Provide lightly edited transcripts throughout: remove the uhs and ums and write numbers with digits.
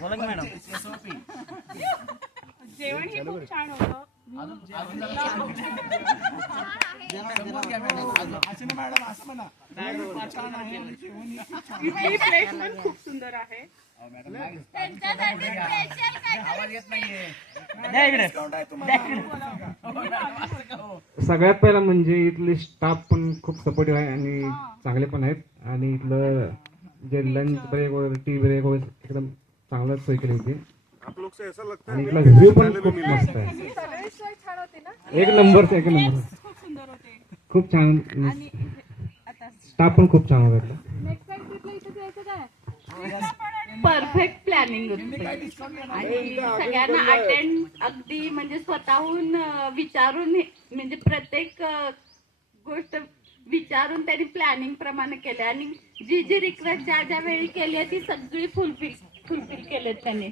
बोला की मॅडम. जेवण हे खूप छान होतं. इथली प्लेसमेंट खूप सुंदर आहे. आवाज येत नाहीये. सगळ्यात पहिला म्हणजे इथले स्टाफ पण खूप सपोर्टिव्ह आहे आणि चांगले पण आहेत. आणि इथलं जे लंच ब्रेक वगैरे टी ब्रेक वगैरे एकदम चांगलंच सोय केली होती. आणि इथला व्ह्यू पण खूप मस्त आहे. एक नंबर एक नंबर. खूप सुंदर होते. खूप छान. आणि आता स्टाफ पण खूप छान होता. नेक्स्ट टाइम ट्रिपला इथे जायचं काय? परफेक्ट प्लॅनिंग होती आणि सगळ्यांना अटेंड अगदी म्हणजे स्वतःहून विचारून म्हणजे प्रत्येक गोष्ट विचारून त्यांनी प्लॅनिंग प्रमाणे केले आणि जी जी रिक्वेस्ट ज्या ज्या वेळी केली आहे ती सगळी फुलफिल केले त्यांनी.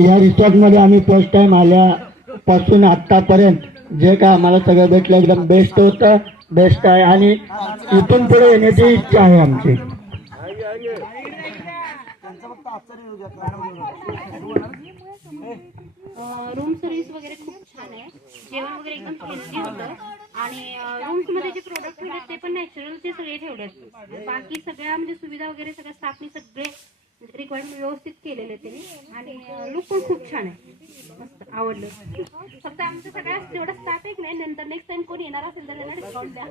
या रिसॉर्ट मध्ये आम्ही फर्स्ट टाइम आल्यापासून आतापर्यंत जे काय आम्हाला सगळं भेटलं एकदम बेस्ट होतं, बेस्ट आहे आणि इथून पुढे येण्याची इच्छा आहे आमची. रूम सर्व्हिस वगैरे खूप छान आहे. जेवण वगैरे एकदम हेल्दी होतं आणि रूम्स मध्ये जे प्रोडक्ट ठेवले ते पण नॅचरलचे सगळे ठेवलेत. बाकी सगळ्या म्हणजे सुविधा वगैरे सगळ्या स्टाफनी सगळे रिक्वायरमेंट व्यवस्थित केलेले त्यांनी आणि लुक पण खूप छान आहे. मस्त आवडलं. फक्त आमचं सगळ्यात जेवढा स्टाफ आहे नाही नंतर नेक्स्ट टाइम कोण येणार असेल तर त्यांना डिस्काउंट द्या.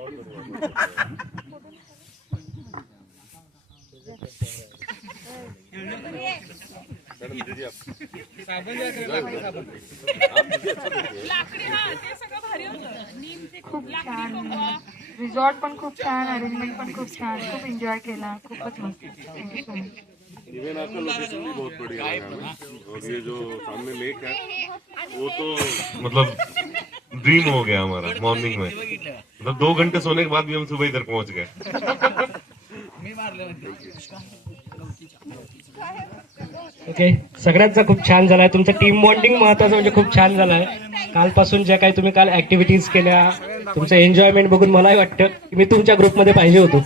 खूप छान. रिसॉर्ट पण खूप छान, अरेंजमेंट पण खूप छान, खूप एन्जॉय केला, खूपच मस्त. Thank you so much. इवन आपका लोकेशन भी बहुत बढ़िया लगा हमें और ये जो सामने लेक है वो तो मतलब ड्रीम हो गया हमारा मॉर्निंग में. मतलब 2 घंटे सोने के बाद भी हम सुबह इधर पहुंच गए. ओके, सगळ्यांचा खूप छान झालाय. तुमचं टीम बॉन्डिंग महत्वाचं म्हणजे खूप छान झालाय. कालपासून ज्या काही तुम्ही काल ऍक्टिव्हिटीज केल्या तुमचं एन्जॉयमेंट बघून मलाही वाटतं की मी तुमच्या ग्रुपमध्ये पाहिजे होतो.